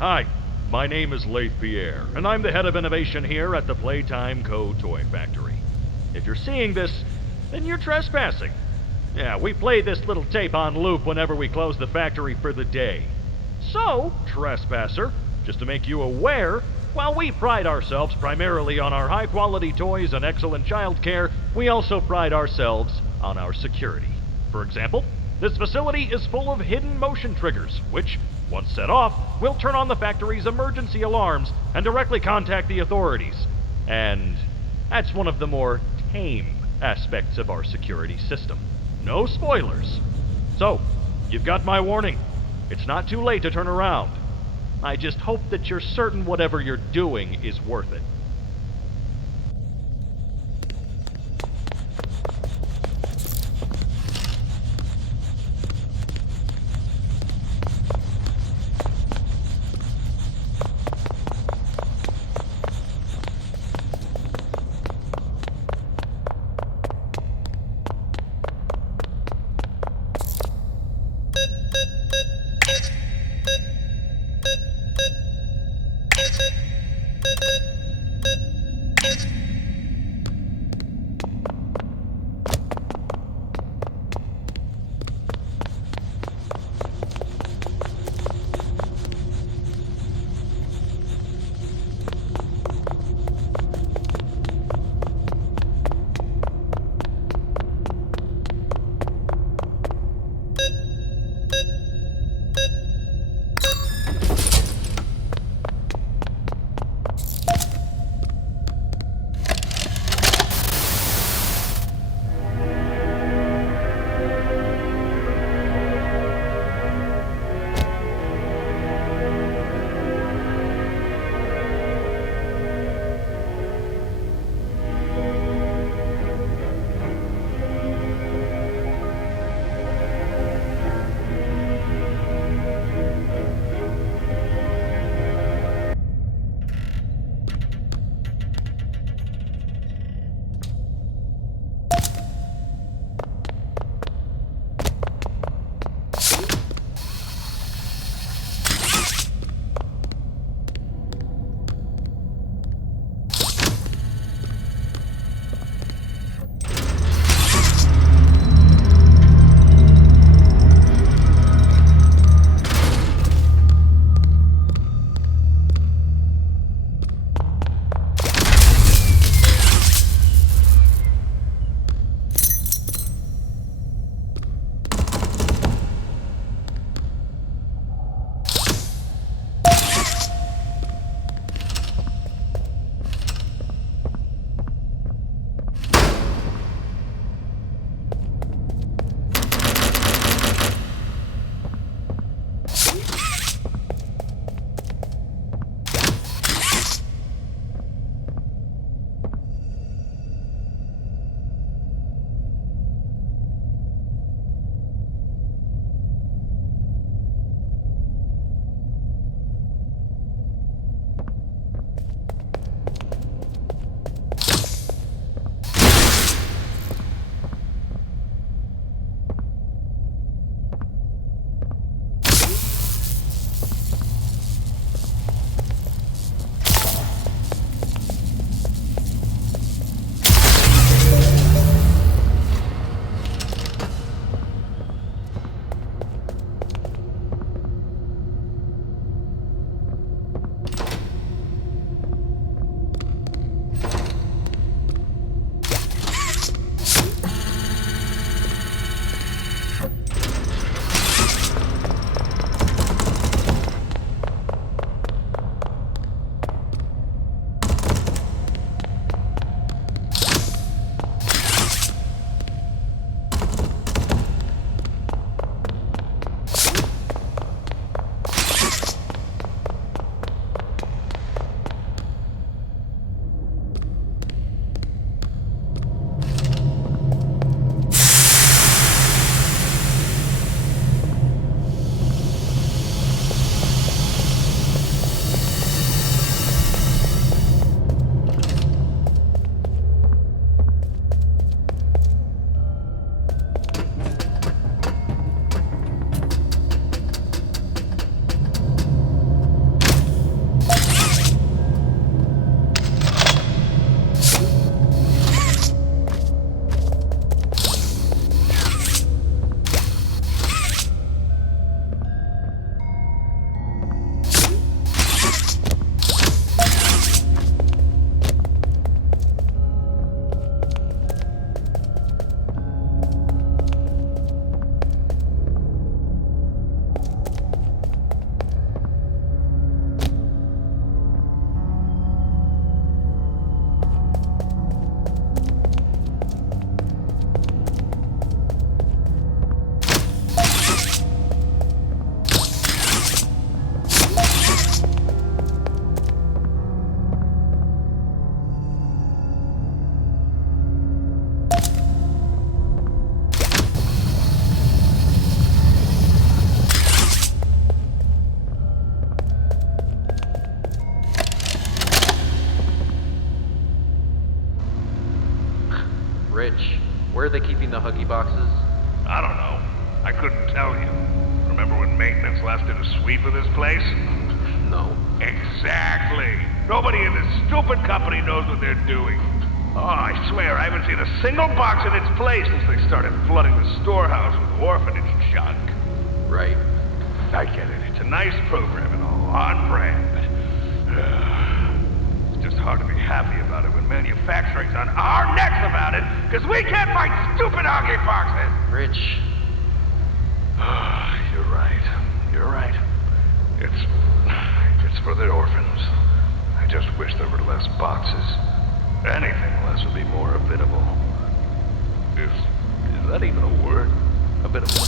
Hi, my name is Leif Pierre, and I'm the head of innovation here at the Playtime Co. Toy Factory. If you're seeing this, then you're trespassing. Yeah, we play this little tape on loop whenever we close the factory for the day. So, trespasser, just to make you aware, while we pride ourselves primarily on our high-quality toys and excellent childcare, we also pride ourselves on our security. For example, this facility is full of hidden motion triggers, which, once set off, will turn on the factory's emergency alarms and directly contact the authorities. And that's one of the more tame aspects of our security system. No spoilers. So, you've got my warning. It's not too late to turn around. I just hope that you're certain whatever you're doing is worth it. Rich, where are they keeping the Huggy boxes? I don't know. I couldn't tell you. Remember when maintenance left did a sweep of this place? No. Exactly. Nobody in this stupid company knows what they're doing. Oh, I swear, I haven't seen a single box in its place since they started flooding the storehouse with orphanage junk. Right. I get it. It's a nice program and all, on brand, but it's just hard to be happy about it when manufacturing's on our necks about it, because we can't find stupid hockey boxes. Rich. You're right. You're right. It's for the orphans. I just wish there were less boxes. Anything less would be more habitable. Is that even a word? Habitable.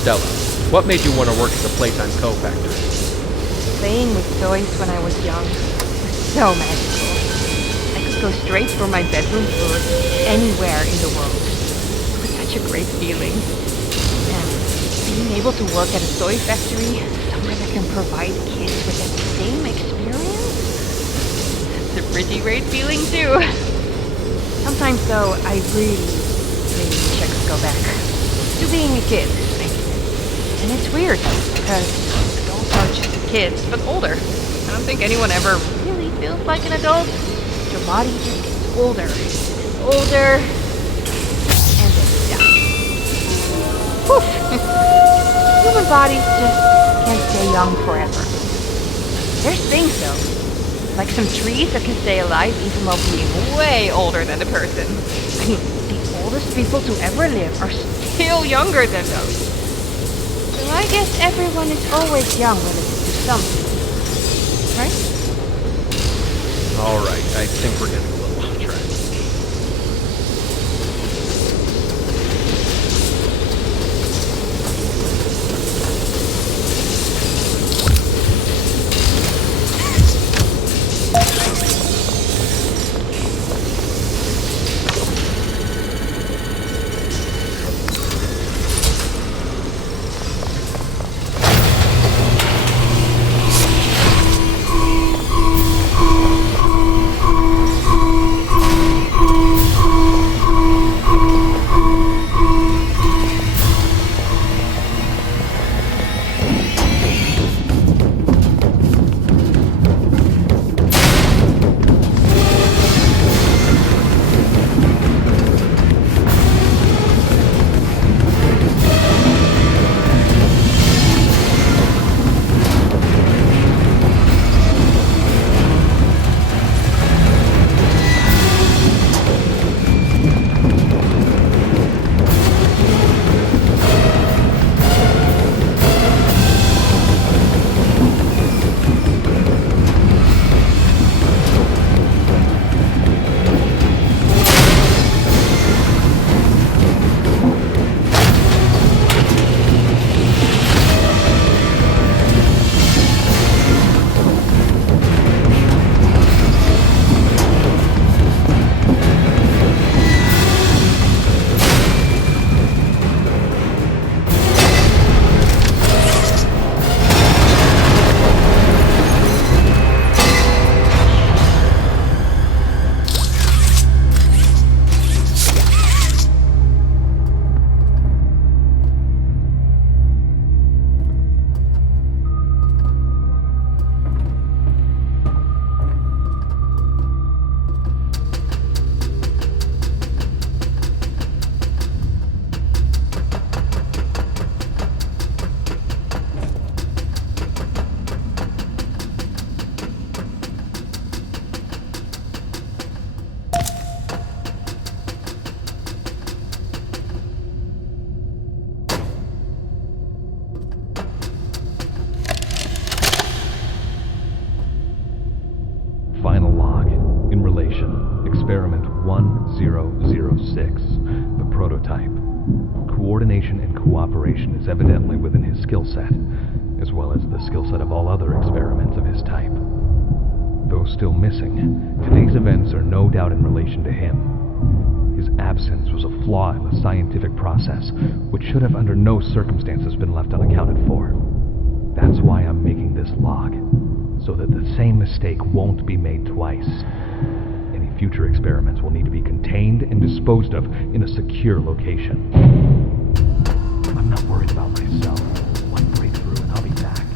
Stella, what made you want to work at the Playtime co-factory? Playing with toys when I was young was so magical. I could go straight from my bedroom floor anywhere in the world. It was such a great feeling. And being able to work at a toy factory, somewhere that can provide kids with that same experience, it's a pretty great feeling too. Sometimes though, I really wish I could go back to being a kid. And it's weird, because adults are just kids, but older. I don't think anyone ever really feels like an adult. Your body just gets older. older, and then die. Whew. Human bodies just can't stay young forever. There's things though, like some trees that can stay alive even while being way older than the person. I mean, the oldest people to ever live are still younger than those. So I guess everyone is always young relative to something, right? Alright, I think we're getting a little off track. Final log. In relation. Experiment 1006. The prototype. Coordination and cooperation is evidently within his skill set, as well as the skill set of all other experiments of his type. Though still missing, today's events are no doubt in relation to him. His absence was a flaw in the scientific process, which should have under no circumstances been left unaccounted for. That's why I'm making this log, so that the same mistake won't be made twice. Any future experiments will need to be contained and disposed of in a secure location. I'm not worried about myself. One breakthrough and I'll be back.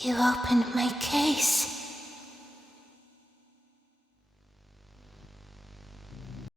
You opened my case.